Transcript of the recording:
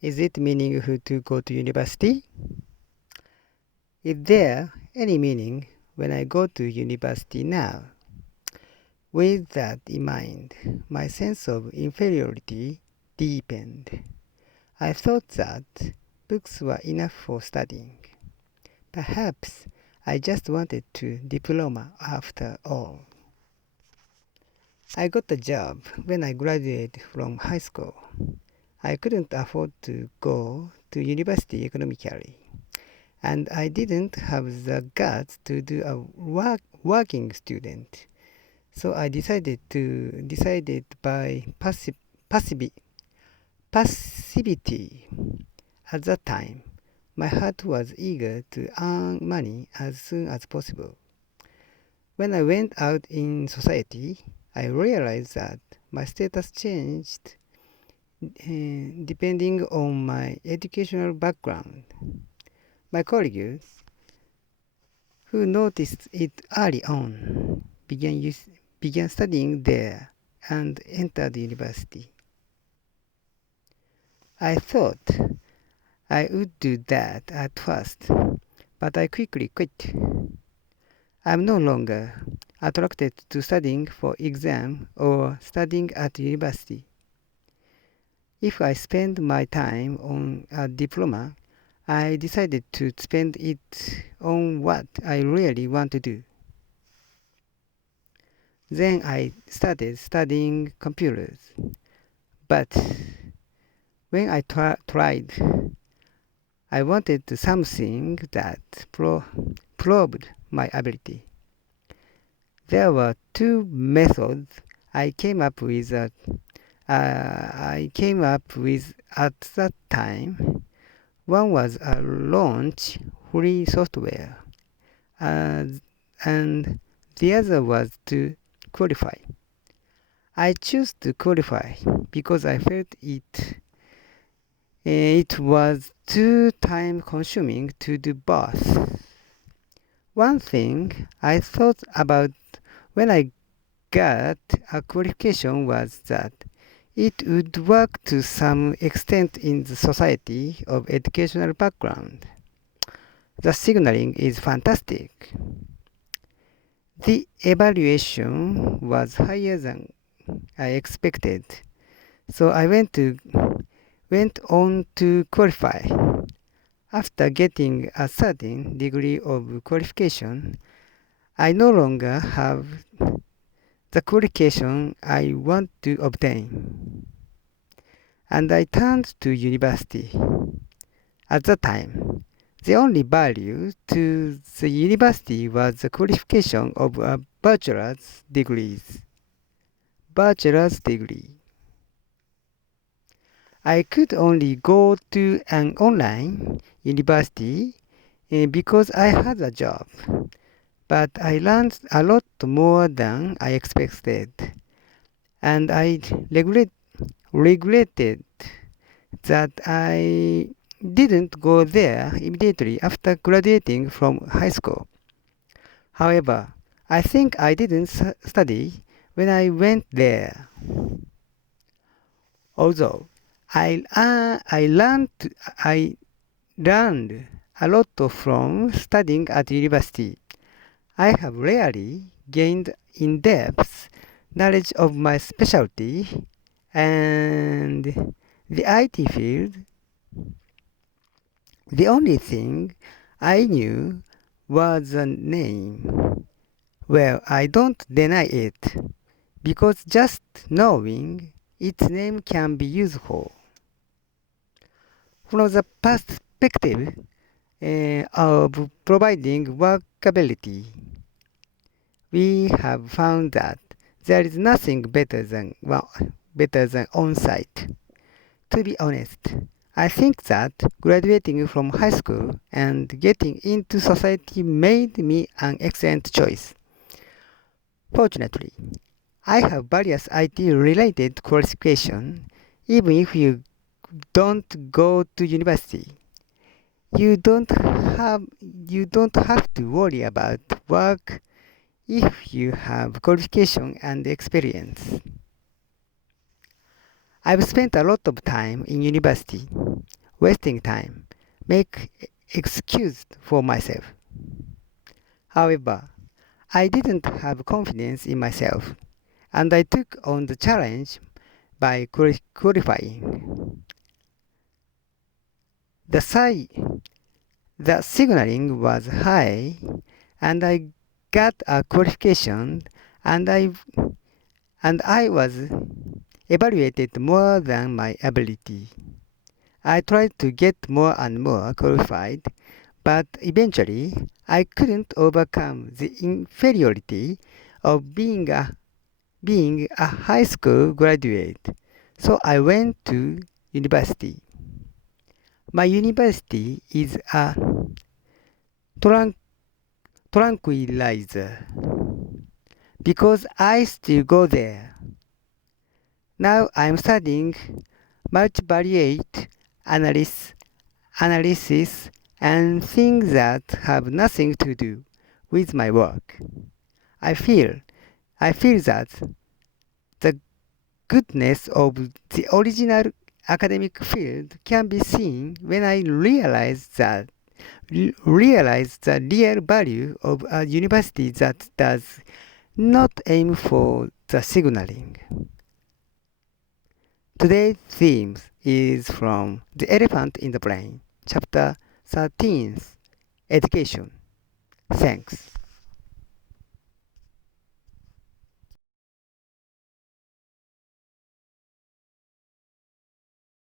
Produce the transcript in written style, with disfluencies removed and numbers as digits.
Is it meaningful to go to university? Is there any meaning when I go to university now? With that in mind, my sense of inferiority deepened. I thought that books were enough for studying. Perhaps I just wanted to diploma after all. I got a job when I graduated from high school. I couldn't afford to go to university economically, and I didn't have the guts to do a working student. So I decided by passivity. At that time, my heart was eager to earn money as soon as possible. When I went out in society, I realized that my status changed depending on my educational background. My colleagues, who noticed it early on, began studying there and entered university. I thought I would do that at first, but I quickly quit. I'm no longer attracted to studying for exam or studying at university. If I spend my time on a diploma, I decided to spend it on what I really want to do. Then I started studying computers. But when I tried, I wanted something that probed my ability. There were two methods I came up with at that time. One was a launch free software, and the other was to qualify. I chose to qualify because I felt it was too time consuming to do both. One thing I thought about when I got a qualification was that it would work to some extent in the society of educational background. The signaling is fantastic. The evaluation was higher than I expected, so I went on to qualify. After getting a certain degree of qualification, I no longer have the qualification I want to obtain, and I turned to university. At that time, the only value to the university was the qualification of a bachelor's degree. I could only go to an online university because I had a job, but I learned a lot more than I expected, and I regretted that I didn't go there immediately after graduating from high school. However, I think I didn't study when I went there. Although I learned a lot from studying at university, I have rarely gained in-depth knowledge of my specialty and the IT field. The only thing I knew was a name. Well, I don't deny it, because just knowing its name can be useful. From the perspective of providing workability, we have found that there is nothing better than on-site. To be honest, I think that graduating from high school and getting into society made me an excellent choice. Fortunately, I have various IT-related qualifications, even if you don't go to university. You don't have to worry about work if you have qualification and experience. I've spent a lot of time in university. wasting time, make excuses for myself. However, I didn't have confidence in myself, and I took on the challenge by qualifying. The, si- the signaling was high, and I got a qualification, and I was evaluated more than my ability. I tried to get more and more qualified, but eventually I couldn't overcome the inferiority of being a high school graduate. So I went to university. My university is a tran- tranquilizer because I still go there. Now I'm studying multivariate analysis, analysis and things that have nothing to do with my work. I feel I feel that the goodness of the original academic field can be seen when I realize the real value of a university that does not aim for the signaling. Today's theme is from The Elephant in the Brain, chapter 13, Education. Thanks.